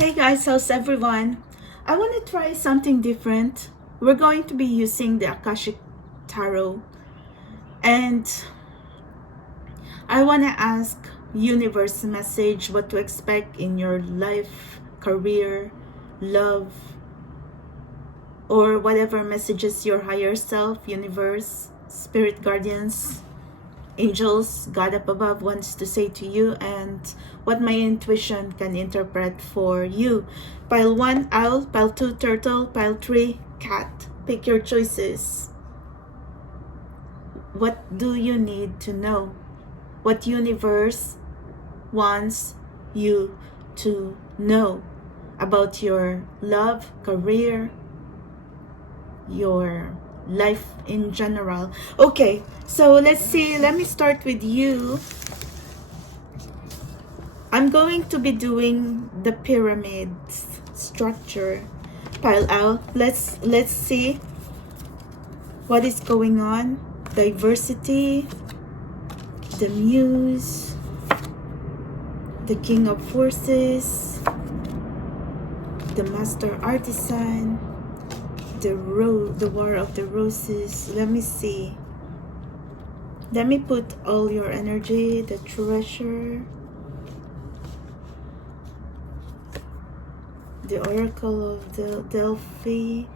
Hey guys, how's everyone? I want to try something different. We're going to be using the Akashic Tarot, and I want to ask universe message what to expect in your life, career, love, or whatever messages your higher self, universe, spirit guardians, angels, God up above wants to say to you, and what my intuition can interpret for you. Pile 1, owl. Pile 2, turtle. Pile 3, cat. Pick your choices. What do you need to know? What universe wants you to know about your love, career, your life in general. Okay, so let's see. Let me start with you. I'm going to be doing the pyramid structure. Pile out. Let's see what is going on. Diversity, the muse, the king of forces, the master artisan, the war of the roses. Let me see. Let me put all your energy. The treasure, the oracle of the Delphi,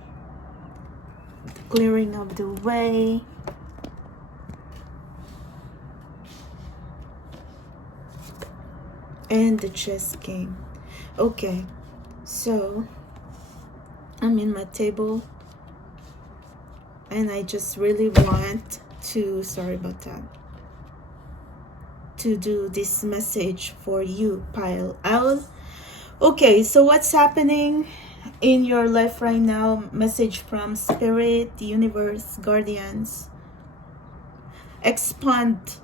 the clearing of the way, and the chess king. Okay, so I'm in my table, and I just really want to, sorry about that, to do this message for you, Pile Owl. Okay, so what's happening in your life right now? Message from Spirit, the universe, guardians. Expand.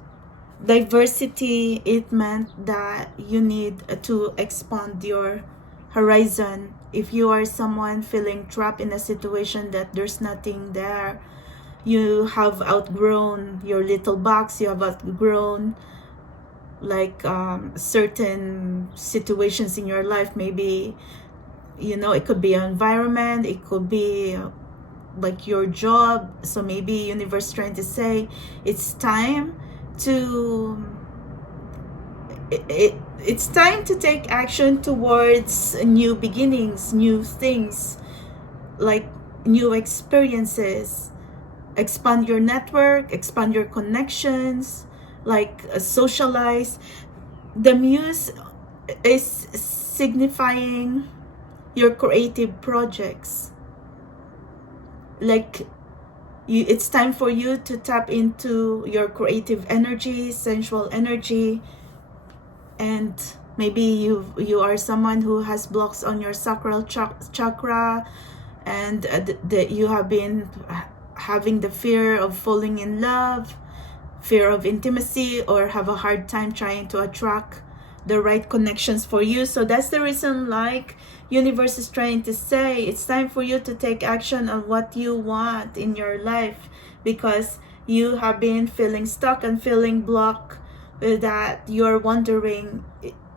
Diversity, it meant that you need to expand your horizon. If you are someone feeling trapped in a situation that there's nothing there, you have outgrown your little box, you have outgrown like certain situations in your life. Maybe, you know, it could be an environment, it could be like your job. So maybe universe trying to say it's time to it's time to take action towards new beginnings, new things, like new experiences. Expand your network, expand your connections, like socialize. The muse is signifying your creative projects. Like it's time for you to tap into your creative energy, sensual energy. And maybe you are someone who has blocks on your sacral chakra, and that you have been having the fear of falling in love, fear of intimacy, or have a hard time trying to attract the right connections for you. So that's the reason, like, universe is trying to say it's time for you to take action on what you want in your life, because you have been feeling stuck and feeling blocked with that. You're wondering,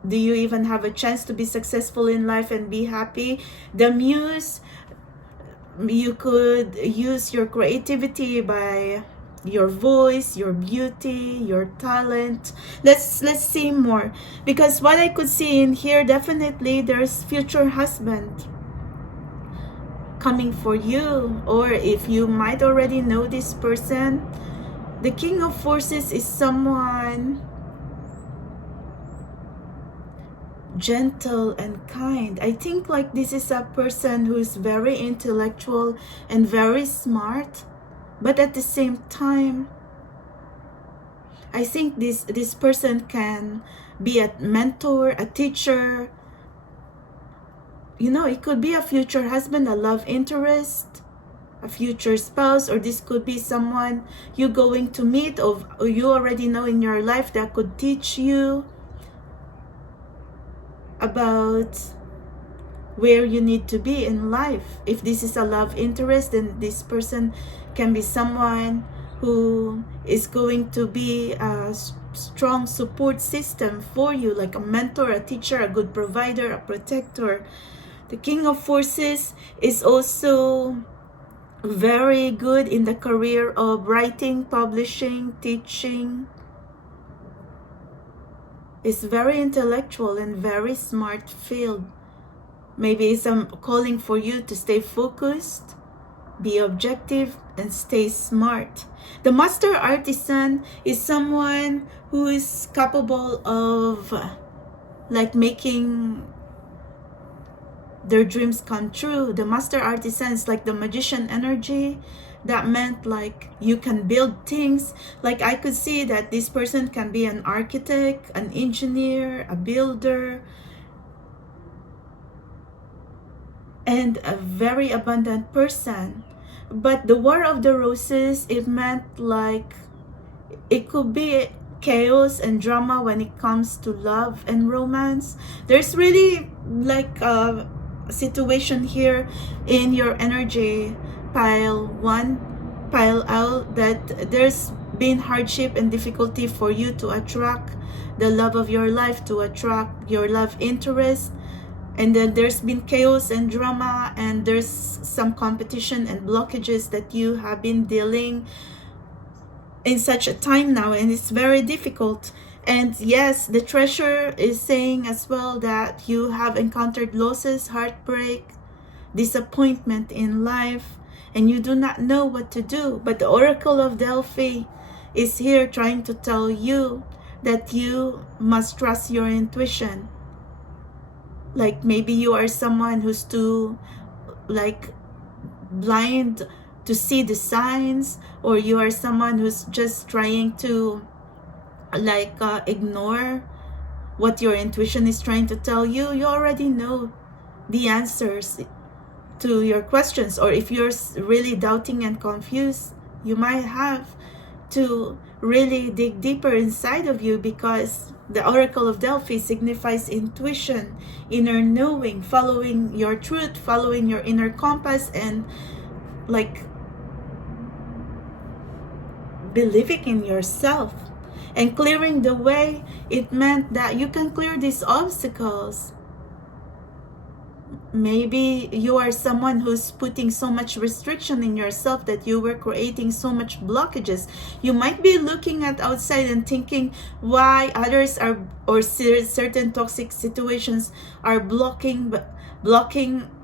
do you even have a chance to be successful in life and be happy? The muse, you could use your creativity by your voice, your beauty, your talent. Let's see more, because what I could see in here, definitely there's future husband coming for you, or if you might already know this person. The king of forces is someone gentle and kind. I think like this is a person who is very intellectual and very smart, but at the same time, I think this person can be a mentor, a teacher. You know, it could be a future husband, a love interest, a future spouse, or this could be someone you're going to meet or you already know in your life that could teach you about where you need to be in life. If this is a love interest, then this person can be someone who is going to be a strong support system for you, like a mentor, a teacher, a good provider, a protector. The King of Forces is also very good in the career of writing, publishing, teaching. It's very intellectual and very smart field. Maybe it's calling for you to stay focused, be objective, and stay smart. The Master Artisan is someone who is capable of like making their dreams come true. The Master Artisan is like the magician energy. That meant like you can build things. Like I could see that this person can be an architect, an engineer, a builder, and a very abundant person. But the War of the Roses, it meant like it could be chaos and drama when it comes to love and romance. There's really like a situation here in your energy pile 1, pile out, that there's been hardship and difficulty for you to attract the love of your life, to attract your love interest. And then there's been chaos and drama, and there's some competition and blockages that you have been dealing in such a time now, and it's very difficult. And yes, the treasure is saying as well that you have encountered losses, heartbreak, disappointment in life, and you do not know what to do. But the Oracle of Delphi is here trying to tell you that you must trust your intuition. Like maybe you are someone who's too like blind to see the signs, or you are someone who's just trying to like ignore what your intuition is trying to tell you. You already know the answers to your questions. Or if you're really doubting and confused, you might have to really dig deeper inside of you, because the Oracle of Delphi signifies intuition, inner knowing, following your truth, following your inner compass, and like believing in yourself and clearing the way. It meant that you can clear these obstacles. Maybe you are someone who's putting so much restriction in yourself that you were creating so much blockages. You might be looking at outside and thinking why others are, or certain toxic situations are blocking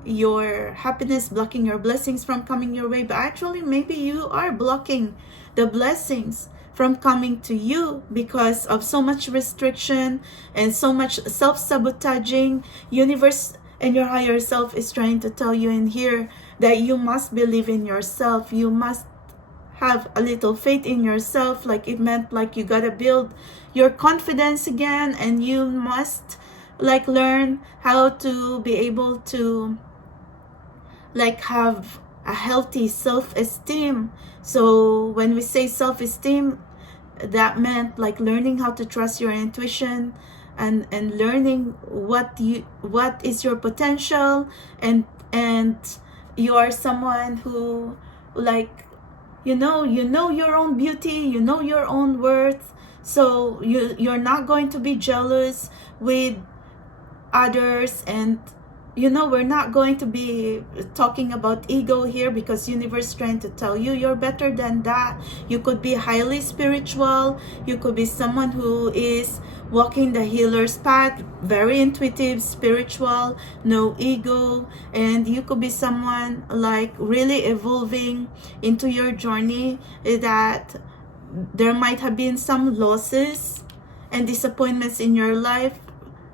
your happiness, blocking your blessings from coming your way. But actually maybe you are blocking the blessings from coming to you because of so much restriction and so much self-sabotaging. Universe and your higher self is trying to tell you in here that you must believe in yourself. You must have a little faith in yourself. Like it meant like you gotta build your confidence again, and you must like learn how to be able to like have a healthy self-esteem. So when we say self-esteem, that meant like learning how to trust your intuition, and learning what is your potential, and you are someone who like you know your own beauty, you know your own worth. So you're not going to be jealous with others, and we're not going to be talking about ego here, because universe is trying to tell you you're better than that. You could be highly spiritual, you could be someone who is walking the healer's path, very intuitive, spiritual, no ego, and you could be someone like really evolving into your journey, that there might have been some losses and disappointments in your life,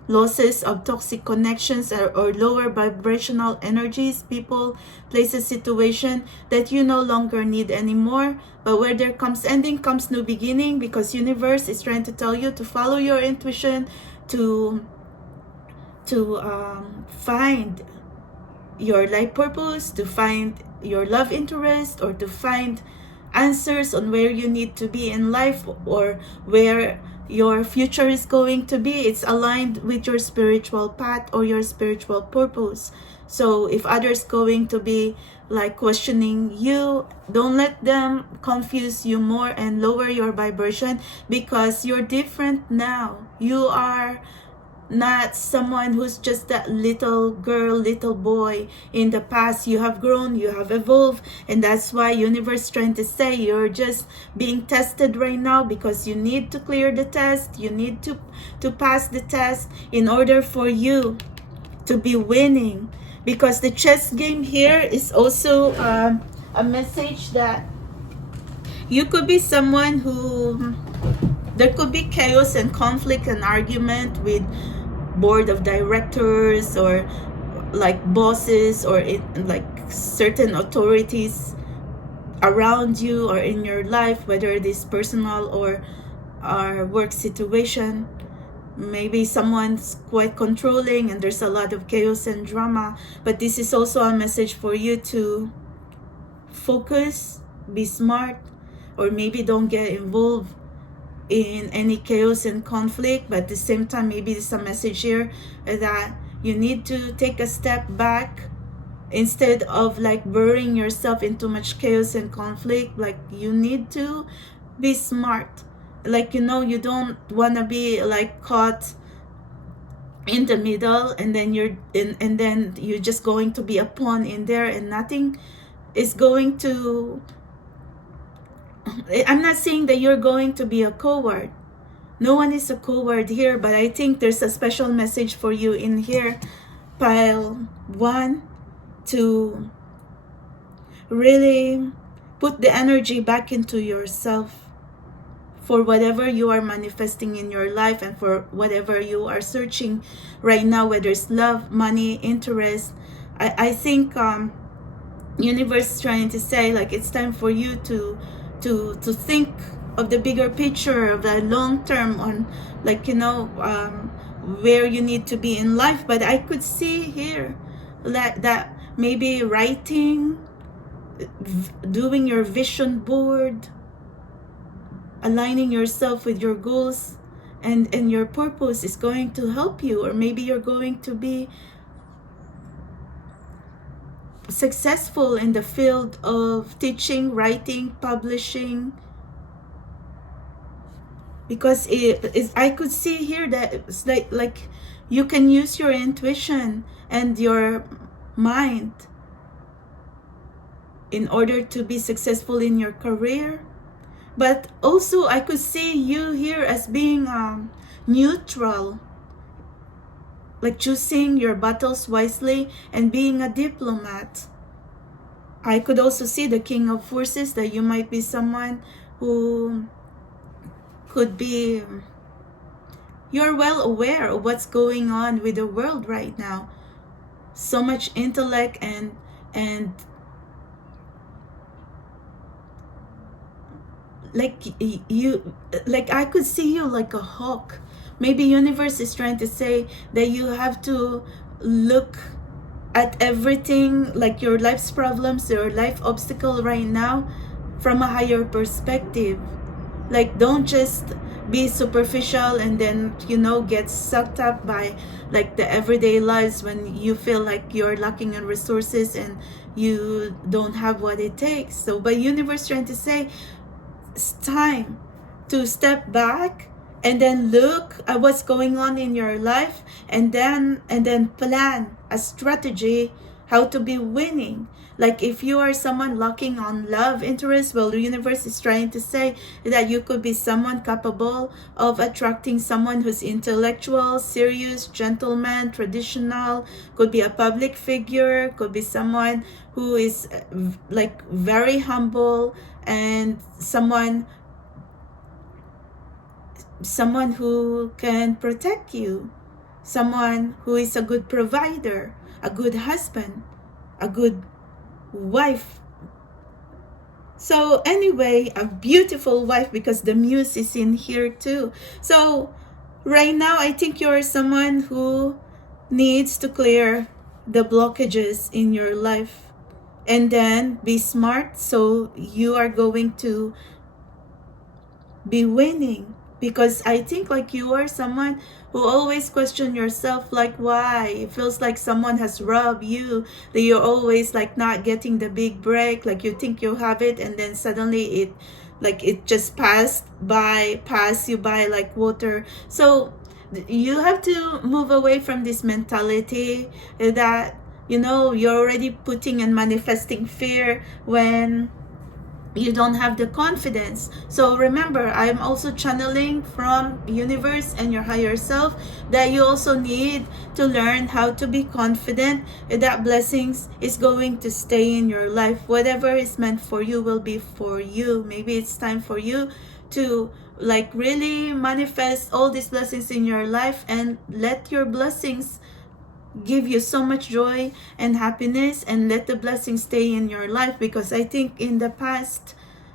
losses of toxic connections or lower vibrational energies, people, places, situation that you no longer need anymore. But where there comes ending comes new beginning, because universe is trying to tell you to follow your intuition, to find your life purpose, to find your love interest, or to find answers on where you need to be in life, or where your future is going to be. It's aligned with your spiritual path or your spiritual purpose. So if others going to be like questioning you, don't let them confuse you more and lower your vibration, because you're different now. You are not someone who's just that little girl, little boy in the past. You have grown, you have evolved, and that's why universe trying to say you're just being tested right now, because you need to clear the test. You need to pass the test in order for you to be winning. Because the chess game here is also a message that you could be someone who, there could be chaos and conflict and argument with board of directors or like bosses or like certain authorities around you or in your life, whether it is personal or work situation. Maybe someone's quite controlling and there's a lot of chaos and drama. But this is also a message for you to focus, be smart, or maybe don't get involved in any chaos and conflict. But at the same time, maybe there's a message here that you need to take a step back instead of like burying yourself in too much chaos and conflict. Like you need to be smart. Like, you know, you don't want to be like caught in the middle, and then you're just going to be a pawn in there, and nothing is going to, I'm not saying that you're going to be a coward. No one is a coward here, but I think there's a special message for you in here, pile 1, to really put the energy back into yourself for whatever you are manifesting in your life and for whatever you are searching right now, whether it's love, money, interest. I think universe is trying to say like it's time for you to think of the bigger picture, of the long term, on like, you know, where you need to be in life. But I could see here that maybe writing, doing your vision board, aligning yourself with your goals and your purpose is going to help you. Or maybe you're going to be successful in the field of teaching, writing, publishing, because I could see here that it's like you can use your intuition and your mind in order to be successful in your career. But also I could see you here as being neutral, like choosing your battles wisely and being a diplomat. I could also see the King of Forces, that you might be someone who could be, you're well aware of what's going on with the world right now. So much intellect and like you, like I could see you like a hawk. Maybe universe is trying to say that you have to look at everything, like your life's problems, your life obstacle right now, from a higher perspective. Like don't just be superficial and then, you know, get sucked up by like the everyday lives when you feel like you're lacking in resources and you don't have what it takes. So by universe trying to say it's time to step back and then look at what's going on in your life, and then plan a strategy how to be winning. Like if you are someone lacking on love interest, well, the universe is trying to say that you could be someone capable of attracting someone who's intellectual, serious, gentleman, traditional, could be a public figure, could be someone who is like very humble, and someone who can protect you, someone who is a good provider, a good husband, a good wife. So anyway, a beautiful wife, because the muse is in here too. So right now I think you're someone who needs to clear the blockages in your life and then be smart, so you are going to be winning. because I think like you are someone who always question yourself, like why it feels like someone has robbed you, that you're always like not getting the big break, like you think you have it and then suddenly it just pass you by like water. So you have to move away from this mentality that you're already putting and manifesting fear when you don't have the confidence. So remember, I'm also channeling from universe and your higher self that you also need to learn how to be confident that blessings is going to stay in your life. Whatever is meant for you will be for you. Maybe it's time for you to like really manifest all these blessings in your life and let your blessings give you so much joy and happiness, and let the blessings stay in your life. Because I think in the past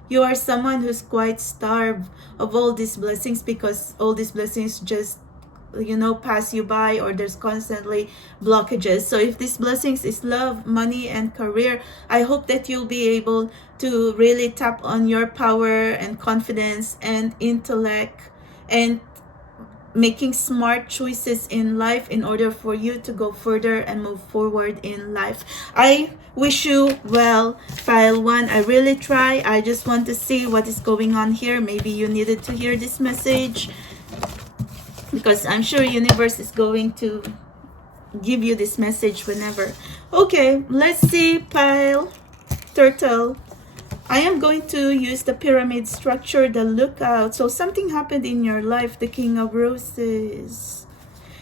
you are someone who's quite starved of all these blessings, because all these blessings just pass you by, or there's constantly blockages. So if these blessings is love, money, and career, I hope that you'll be able to really tap on your power and confidence and intellect and making smart choices in life in order for you to go further and move forward in life. I wish you well, pile 1. I really try. I just want to see what is going on here. Maybe you needed to hear this message, because I'm sure universe is going to give you this message whenever. Okay, let's see, pile turtle. I am going to use the pyramid structure, the lookout. So something happened in your life, the King of Roses.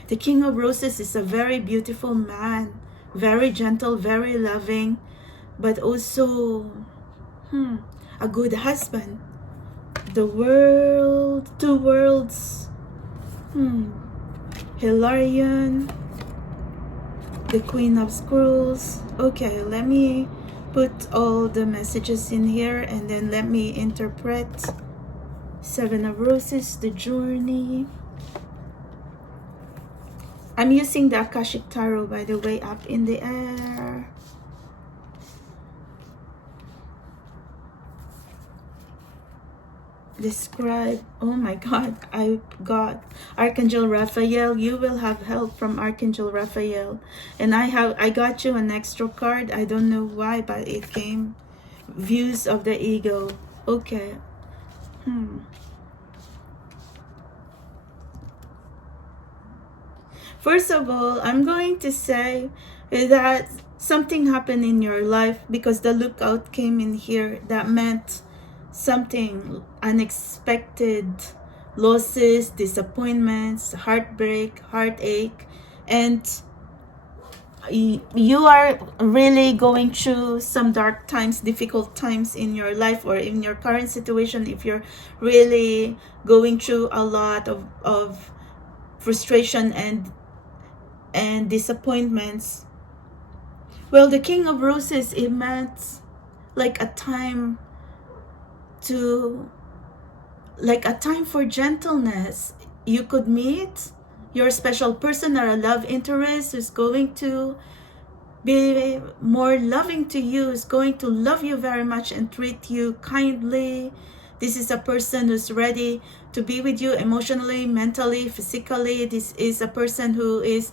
The King of Roses is a very beautiful man, very gentle, very loving, but also a good husband. The world, 2 worlds. Hilarion, the Queen of Scrolls. Okay, let me put all the messages in here and then let me interpret. 7 of Roses, the journey. I'm using the Akashic Tarot, by the way, up in the air. Describe. Oh my God, I got Archangel Raphael. You will have help from Archangel Raphael. And I got you an extra card. I don't know why, but it came. Views of the ego. Okay. First of all, I'm going to say that something happened in your life, because the lookout came in here. That meant something unexpected, losses, disappointments, heartbreak, heartache, and you are really going through some dark times, difficult times in your life, or in your current situation. If you're really going through a lot of frustration and disappointments, well, the King of Roses, it meant like a time for gentleness. You could meet your special person or a love interest who's going to be more loving to you, is going to love you very much and treat you kindly. This is a person who's ready to be with you emotionally, mentally, physically. This is a person who is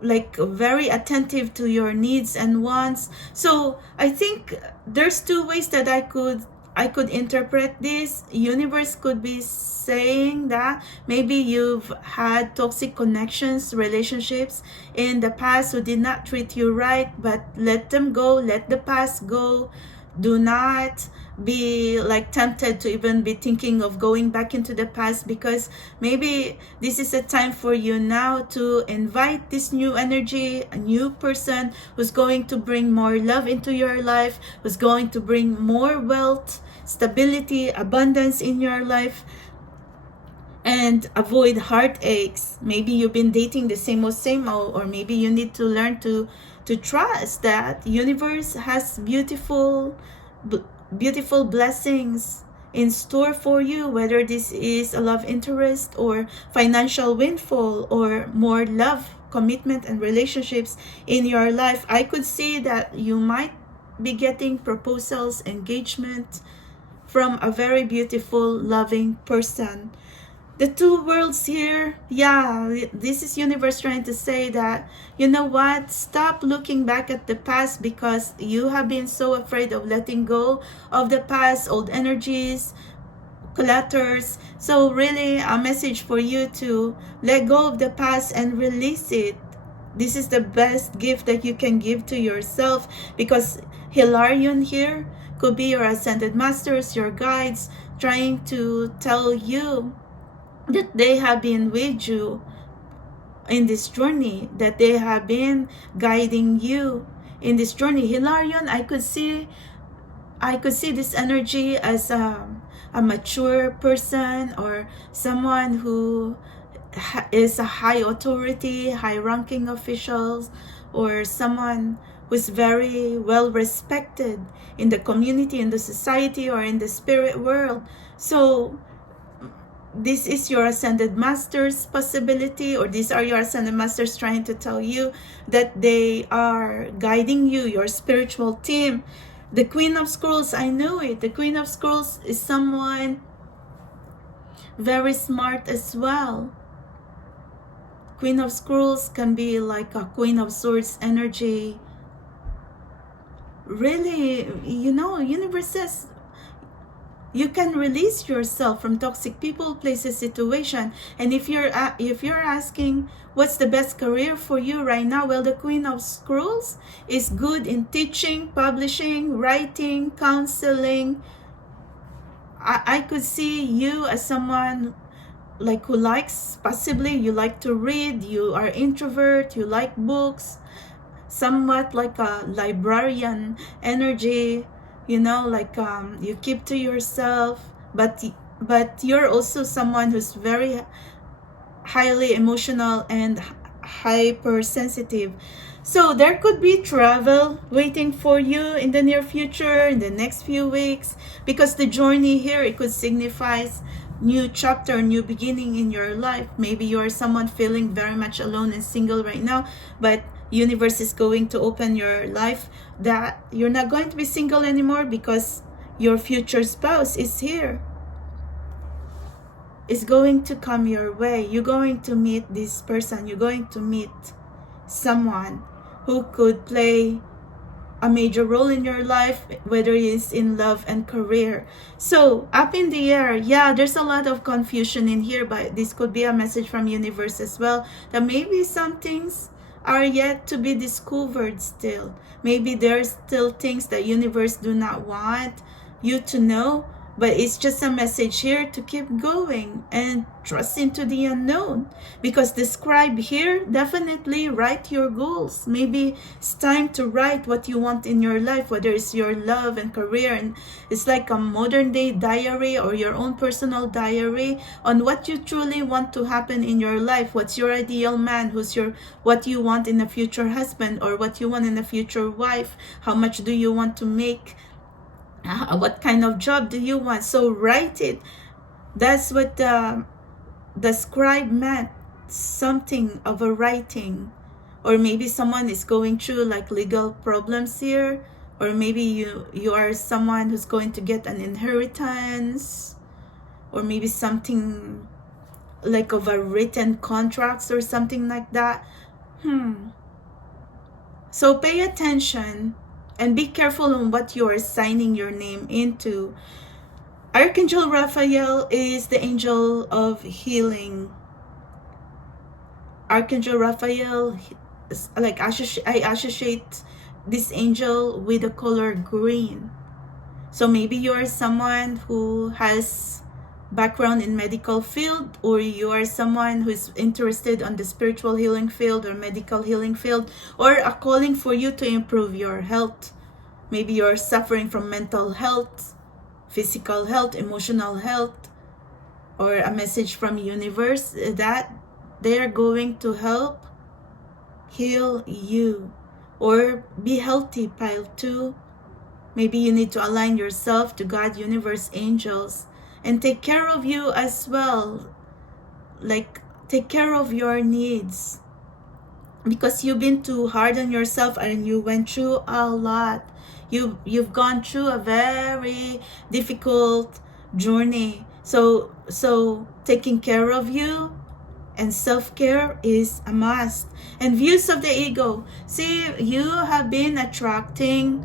like very attentive to your needs and wants. So I think there's 2 ways that I could interpret this. Universe could be saying that maybe you've had toxic connections, relationships in the past who did not treat you right, but let them go, let the past go. Do not be like tempted to even be thinking of going back into the past, because maybe this is a time for you now to invite this new energy, a new person who's going to bring more love into your life, who's going to bring more wealth, stability, abundance in your life, and avoid heartaches. Maybe you've been dating the same old, or maybe you need to learn to trust that universe has beautiful blessings in store for you, whether this is a love interest or financial windfall or more love, commitment, and relationships in your life. I could see that you might be getting proposals, engagement from a very beautiful, loving person. The two worlds here, yeah, this is universe trying to say that, you know what, stop looking back at the past because you have been so afraid of letting go of the past, old energies, clutters. So really a message for you to let go of the past and release it. This is the best gift that you can give to yourself, because Hilarion here could be your ascended masters, your guides, trying to tell you that they have been with you in this journey, that they have been guiding you in this journey. Hilarion, I could see this energy as a mature person, or someone who is a high authority, high ranking officials, or someone who's very well respected in the community, in the society, or in the spirit world. So this is your ascended masters possibility, or these are your ascended masters trying to tell you that they are guiding you, your spiritual team. The Queen of Scrolls, I know it. The Queen of Scrolls is someone very smart as well. Queen of Scrolls can be like a Queen of Swords energy. Really, you know, universe says you can release yourself from toxic people, places, situation. And if you're asking what's the best career for you right now, well, the Queen of Scrolls is good in teaching, publishing, writing, counseling. I could see you as someone like who likes, possibly you like to read, you are introvert, you like books, somewhat like a librarian energy, you know, like you keep to yourself, but you're also someone who's very highly emotional and hypersensitive. So there could be travel waiting for you in the near future, in the next few weeks, because the journey here, it could signify new chapter, new beginning in your life. Maybe you're someone feeling very much alone and single right now, but universe is going to open your life that you're not going to be single anymore, because your future spouse is here. It's going to come your way. You're going to meet this person. You're going to meet someone who could play a major role in your life, whether it's in love and career. So up in the air, yeah, there's a lot of confusion in here, but this could be a message from universe as well, that maybe some things are yet to be discovered still. Maybe there's still things that universe do not want you to know, but it's just a message here to keep going and trust into the unknown, because the scribe here, definitely write your goals. Maybe it's time to write what you want in your life, whether it's your love and career, and it's like a modern day diary or your own personal diary on what you truly want to happen in your life. What's your ideal man, what you want in a future husband, or what you want in a future wife. How much do you want to make? What kind of job do you want? So write it. That's what the scribe meant, something of a writing. Or maybe someone is going through like legal problems here, or maybe you are someone who's going to get an inheritance, or maybe something like of a written contracts or something like that. So pay attention and be careful on what you are signing your name into. Archangel Raphael is the angel of healing. Archangel Raphael, like I associate this angel with the color green. So maybe you are someone who has background in medical field, or you are someone who's interested on the spiritual healing field or medical healing field, or a calling for you to improve your health. Maybe you're suffering from mental health, physical health, emotional health, or a message from universe that they're going to help heal you or be healthy. Pile 2, maybe you need to align yourself to God, universe, angels, and take care of you as well. Like take care of your needs, because you've been too hard on yourself and you went through a lot. You've gone through a very difficult journey. So taking care of you and self-care is a must. And views of the ego. See, you have been attracting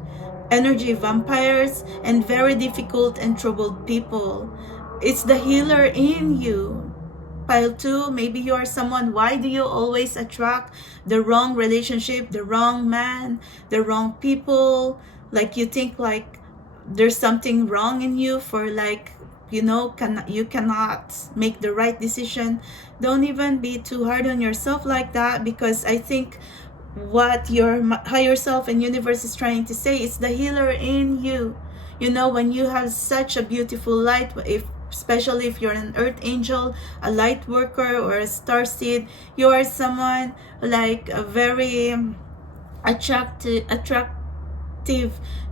energy vampires and very difficult and troubled people. It's the healer in you. Pile 2, maybe you are someone, why do you always attract the wrong relationship, the wrong man, the wrong people? Like you think like there's something wrong in you for like, you know, you cannot make the right decision. Don't even be too hard on yourself like that, because I think what your higher self and universe is trying to say is the healer in you. You know, when you have such a beautiful light, especially if you're an earth angel, a light worker, or a star seed, you are someone like a very attractive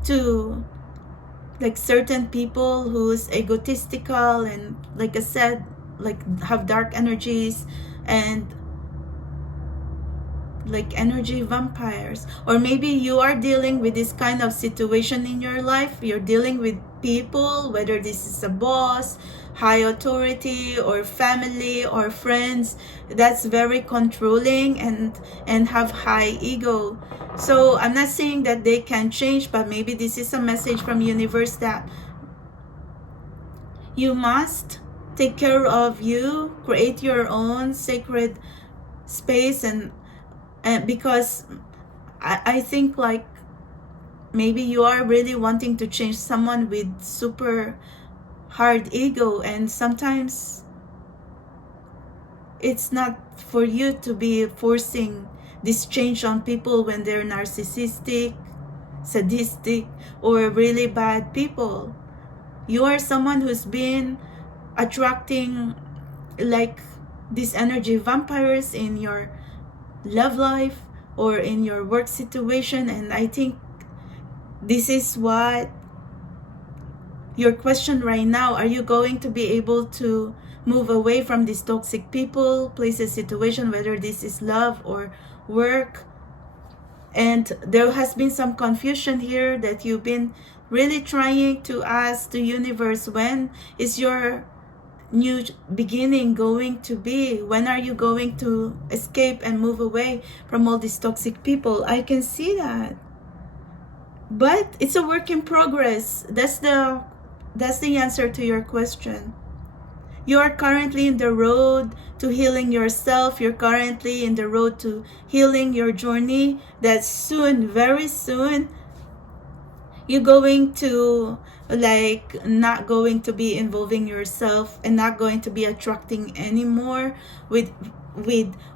to like certain people who's egotistical and, like I said, like have dark energies and like energy vampires. Or maybe you are dealing with this kind of situation in your life. You're dealing with people, whether this is a boss, high authority, or family or friends, that's very controlling and have high ego. So I'm not saying that they can change, but maybe this is a message from universe that you must take care of you, create your own sacred space, and because I think like maybe you are really wanting to change someone with super hard ego, and sometimes it's not for you to be forcing this change on people when they're narcissistic, sadistic, or really bad people. You are someone who's been attracting like these energy vampires in your love life or in your work situation, and I think this is what your question right now. Are you going to be able to move away from these toxic people, places, situation, whether this is love or work? And there has been some confusion here that you've been really trying to ask the universe, when is your new beginning going to be? When are you going to escape and move away from all these toxic people? I can see that, but it's a work in progress. That's the answer to your question. You are currently in the road to healing yourself. You're currently in the road to healing your journey, that soon, very soon, you're going to like not going to be involving yourself and not going to be attracting anymore with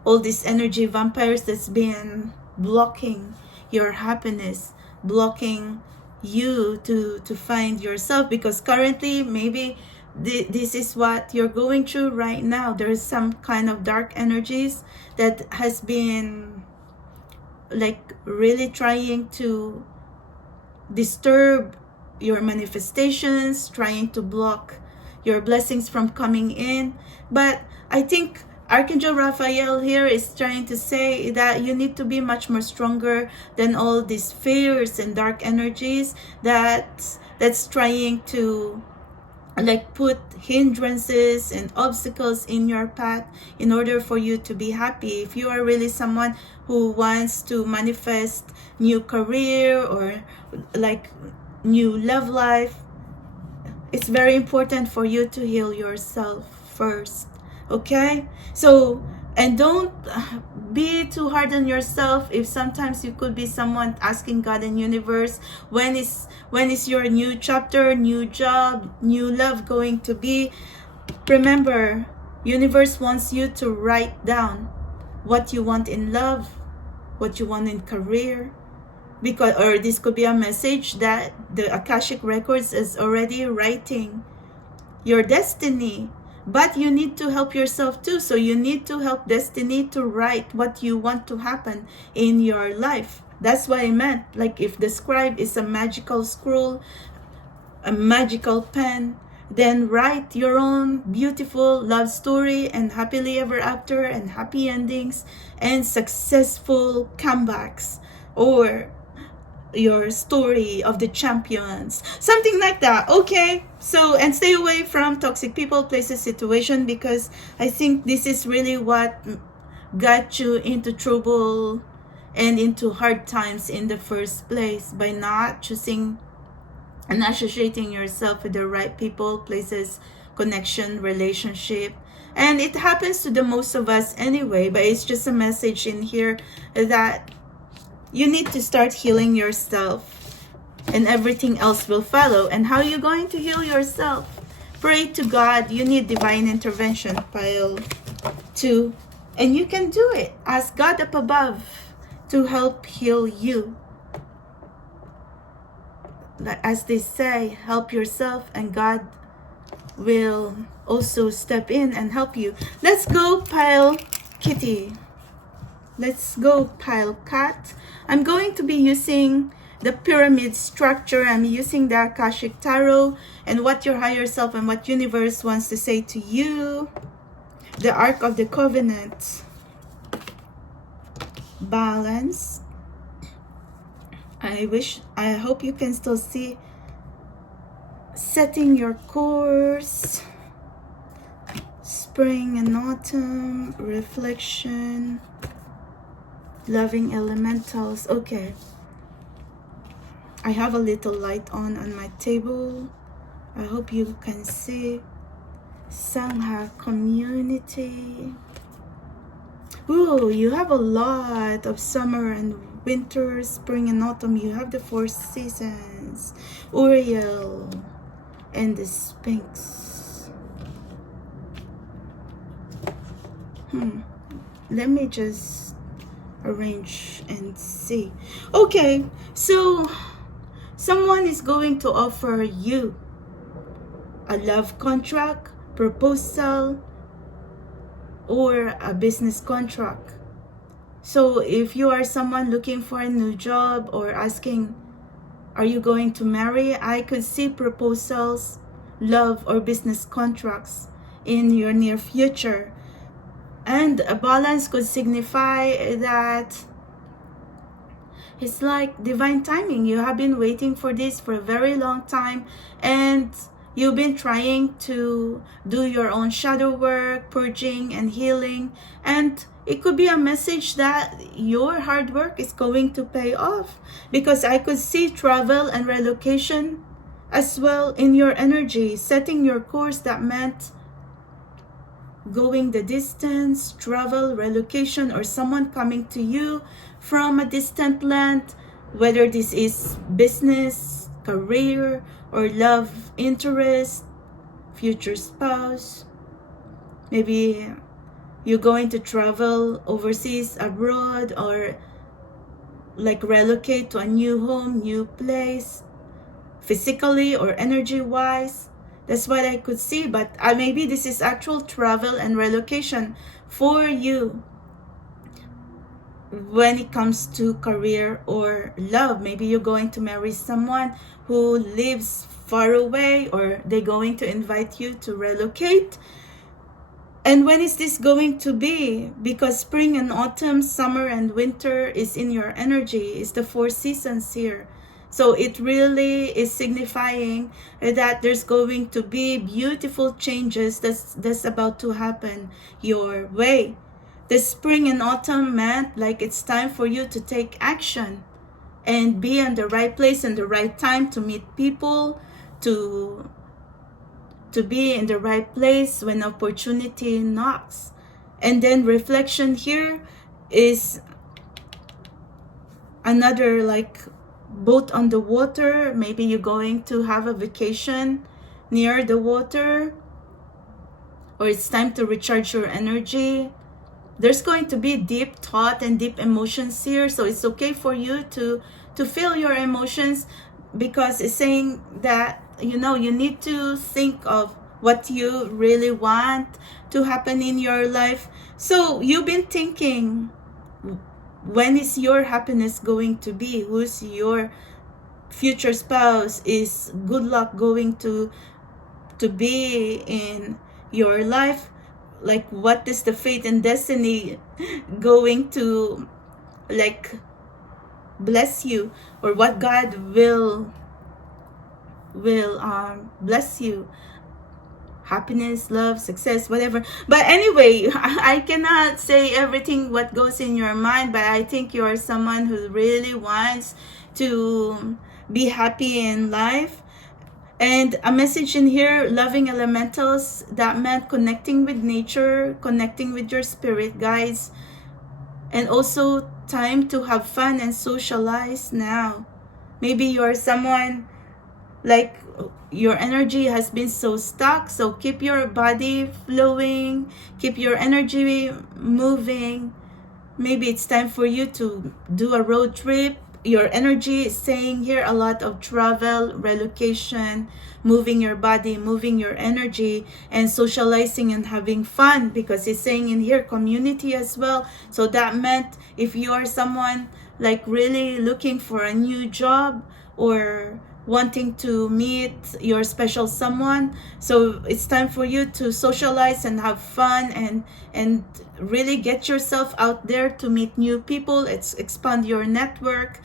all these energy vampires that's been blocking your happiness, blocking you to find yourself. Because currently maybe this is what you're going through right now. There's some kind of dark energies that has been like really trying to disturb your manifestations, trying to block your blessings from coming in. But I think Archangel Raphael here is trying to say that you need to be much more stronger than all these fears and dark energies that's trying to like put hindrances and obstacles in your path in order for you to be happy. If you are really someone who wants to manifest new career or like new love life, it's very important for you to heal yourself first. Okay? So, and don't be too hard on yourself. If sometimes you could be someone asking God and universe, when is your new chapter, new job, new love going to be? Remember, universe wants you to write down what you want in love, what you want in career, because, or this could be a message that the Akashic Records is already writing your destiny. But you need to help yourself too. So you need to help destiny to write what you want to happen in your life. That's what I meant. Like if the scribe is a magical scroll, a magical pen, then write your own beautiful love story and happily ever after and happy endings and successful comebacks. Or your story of the champions, something like that. Okay, so, and stay away from toxic people, places, situation, because I think this is really what got you into trouble and into hard times in the first place, by not choosing and associating yourself with the right people, places, connection, relationship. And it happens to the most of us anyway, but it's just a message in here that you need to start healing yourself, and everything else will follow. And how are you going to heal yourself? Pray to God. You need divine intervention, pile 2. And you can do it. Ask God up above to help heal you. As they say, help yourself and God will also step in and help you. Let's go, pile kitty. Let's go, pile cat. I'm going to be using the pyramid structure. I'm using the Akashic Tarot and what your higher self and what universe wants to say to you. The Ark of the Covenant. Balance. I hope you can still see. Setting your course. Spring and autumn. Reflection. Loving elementals. Okay. I have a little light on my table. I hope you can see. Sangha community. Ooh, you have a lot of summer and winter, spring and autumn. You have the 4 seasons. Uriel and the Sphinx. Let me just arrange and see. Okay, so someone is going to offer you a love contract, proposal, or a business contract. So if you are someone looking for a new job or asking, are you going to marry? I could see proposals, love, or business contracts in your near future. And a balance could signify that it's like divine timing. You have been waiting for this for a very long time, and you've been trying to do your own shadow work, purging and healing. And it could be a message that your hard work is going to pay off, because I could see travel and relocation as well in your energy. Setting your course, that meant going the distance, travel, relocation, or someone coming to you from a distant land, whether this is business, career, or love interest, future spouse. Maybe you're going to travel overseas, abroad, or like relocate to a new home, new place, physically or energy wise. That's what I could see. But maybe this is actual travel and relocation for you when it comes to career or love. Maybe you're going to marry someone who lives far away, or they're going to invite you to relocate. And when is this going to be? Because spring and autumn, summer and winter is in your energy. It's the 4 seasons here. So it really is signifying that there's going to be beautiful changes that's about to happen your way. The spring and autumn meant like it's time for you to take action and be in the right place and the right time to meet people, to be in the right place when opportunity knocks. And then reflection here is another like boat on the water. Maybe you're going to have a vacation near the water, or it's time to recharge your energy. There's going to be deep thought and deep emotions here, so it's okay for you to feel your emotions, because it's saying that, you know, you need to think of what you really want to happen in your life. So you've been thinking, when is your happiness going to be? Who's your future spouse? Is good luck going to be in your life? Like, what is the fate and destiny going to like bless you, or what God will bless you. Happiness, love, success, whatever. But anyway, I cannot say everything what goes in your mind, but I think you are someone who really wants to be happy in life. And a message in here, loving elementals, that meant connecting with nature, connecting with your spirit, guys. And also time to have fun and socialize now. Maybe you're someone like your energy has been so stuck, so keep your body flowing, keep your energy moving. Maybe it's time for you to do a road trip. Your energy is saying here a lot of travel, relocation, moving your body, moving your energy, and socializing and having fun, because it's saying in here community as well. So that meant if you are someone like really looking for a new job or wanting to meet your special someone, so it's time for you to socialize and have fun and really get yourself out there to meet new people. It's expand your network.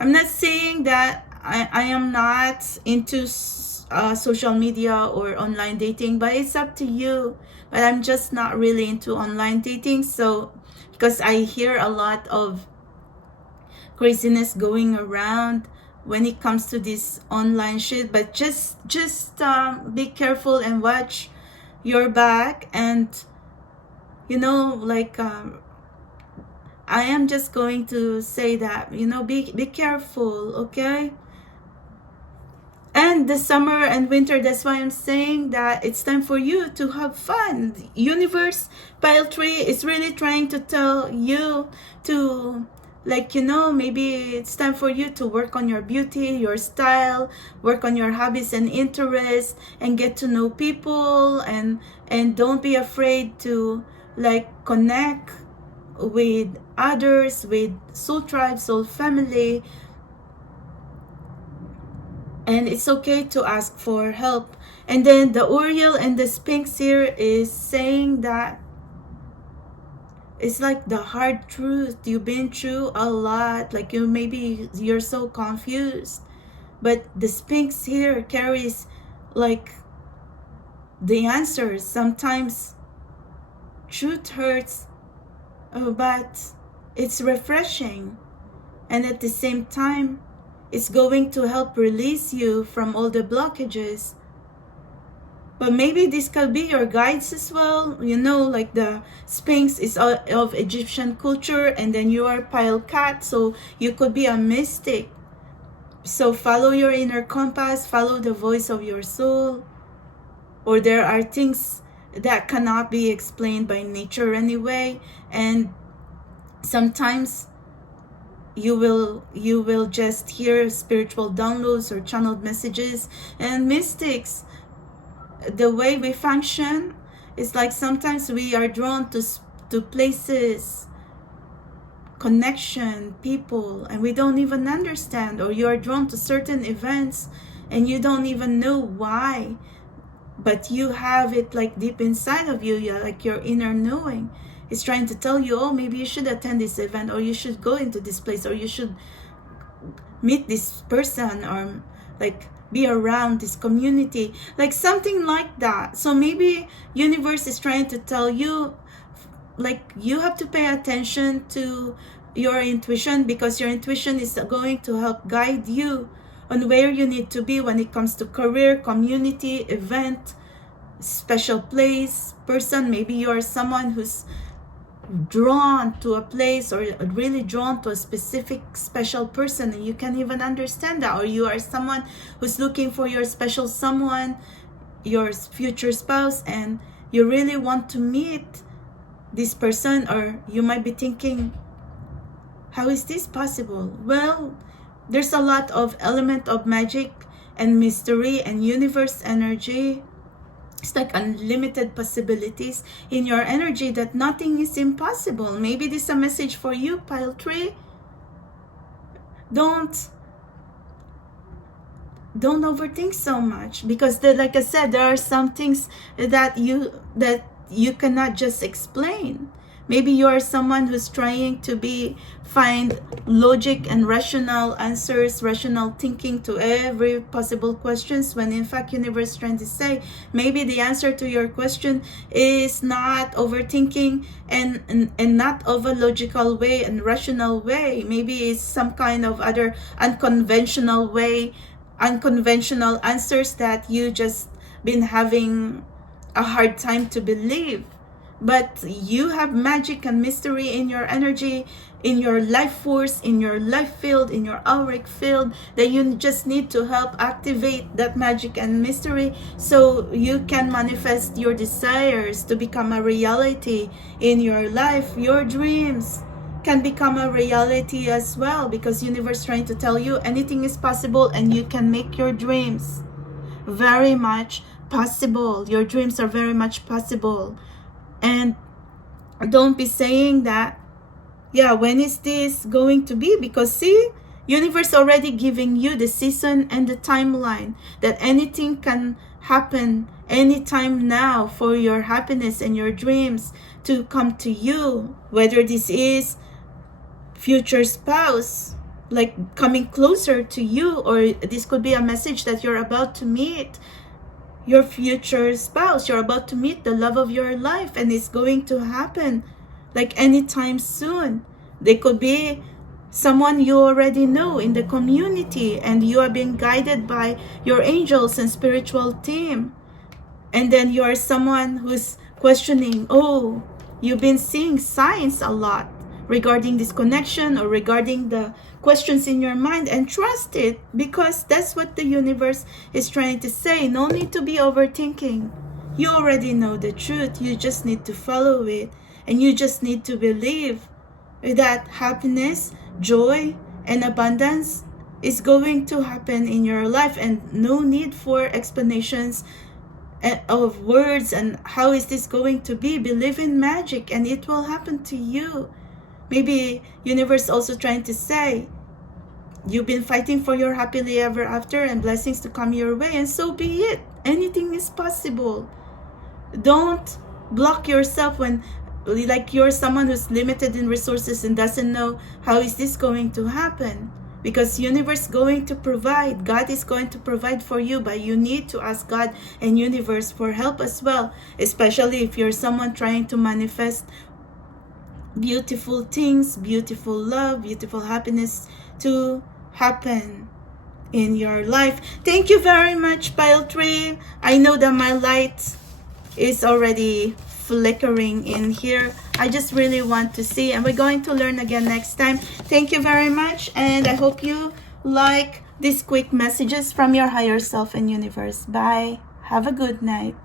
I'm not saying that I am not into social media or online dating, but it's up to you. But I'm just not really into online dating, so because I hear a lot of craziness going around when it comes to this online shit. But just be careful and watch your back. And you know, like I am just going to say that, you know, be careful, okay? And the summer and winter, that's why I'm saying that it's time for you to have fun. The universe, pile 3 is really trying to tell you to, like, you know, maybe it's time for you to work on your beauty, your style, work on your hobbies and interests, and get to know people, and don't be afraid to like connect with others, with soul tribe, soul family. And it's okay to ask for help. And then the Uriel and the Sphinx here is saying that it's like the hard truth. You've been through a lot, like you're so confused. But the Sphinx here carries like the answers. Sometimes truth hurts, but it's refreshing. And at the same time, it's going to help release you from all the blockages. But maybe this could be your guides as well. You know, like the Sphinx is of Egyptian culture, and then you are pile cat, so you could be a mystic. So follow your inner compass, follow the voice of your soul. Or there are things that cannot be explained by nature anyway, and sometimes you will just hear spiritual downloads or channeled messages. And mystics, the way we function is like sometimes we are drawn to places, connection, people, and we don't even understand. Or you are drawn to certain events and you don't even know why, but you have it like deep inside of you. Yeah, like your inner knowing is trying to tell you, oh, maybe you should attend this event, or you should go into this place, or you should meet this person, or like be around this community, like something like that. So maybe universe is trying to tell you, like, you have to pay attention to your intuition, because your intuition is going to help guide you on where you need to be when it comes to career, community, event, special place, person. Maybe you are someone who's drawn to a place, or really drawn to a specific special person, and you can't even understand that. Or you are someone who's looking for your special someone, your future spouse, and you really want to meet this person. Or you might be thinking, how is this possible? Well, there's a lot of element of magic and mystery and universe energy. It's like unlimited possibilities in your energy, that nothing is impossible. Maybe this is a message for you, pile 3. Don't overthink so much, because like I said, there are some things that you cannot just explain. Maybe you are someone who's trying to find logic and rational answers, rational thinking to every possible questions, when in fact universe is trying to say maybe the answer to your question is not overthinking and not of a logical way and rational way. Maybe it's some kind of other unconventional way, unconventional answers that you just been having a hard time to believe. But you have magic and mystery in your energy, in your life force, in your life field, in your auric field, that you just need to help activate that magic and mystery so you can manifest your desires to become a reality in your life. Your dreams can become a reality as well, because universe trying to tell you anything is possible and you can make your dreams very much possible. Your dreams are very much possible. And don't be saying that, yeah, when is this going to be? Because see, universe already giving you the season and the timeline that anything can happen anytime now for your happiness and your dreams to come to you. Whether this is future spouse, like coming closer to you, or this could be a message that you're about to meet your future spouse, you're about to meet the love of your life, and it's going to happen like anytime soon. They could be someone you already know in the community, and you are being guided by your angels and spiritual team. And then you are someone who's questioning, oh, you've been seeing signs a lot regarding this connection or regarding the questions in your mind, and trust it, because that's what the universe is trying to say. No need to be overthinking. You already know the truth. You just need to follow it, and you just need to believe that happiness, joy, and abundance is going to happen in your life, and no need for explanations of words and how is this going to be. Believe in magic and it will happen to you. Maybe universe also trying to say you've been fighting for your happily ever after and blessings to come your way, and so be it. Anything is possible. Don't block yourself when like you're someone who's limited in resources and doesn't know how is this going to happen, because universe is going to provide. God is going to provide for you, but you need to ask God and universe for help as well, especially if you're someone trying to manifest beautiful things, beautiful love, beautiful happiness to happen in your life. Thank you very much, pile 3. I know that my light is already flickering in here. I just really want to see, and we're going to learn again next time. Thank you very much, and I hope you like these quick messages from your higher self and universe. Bye. Have a good night.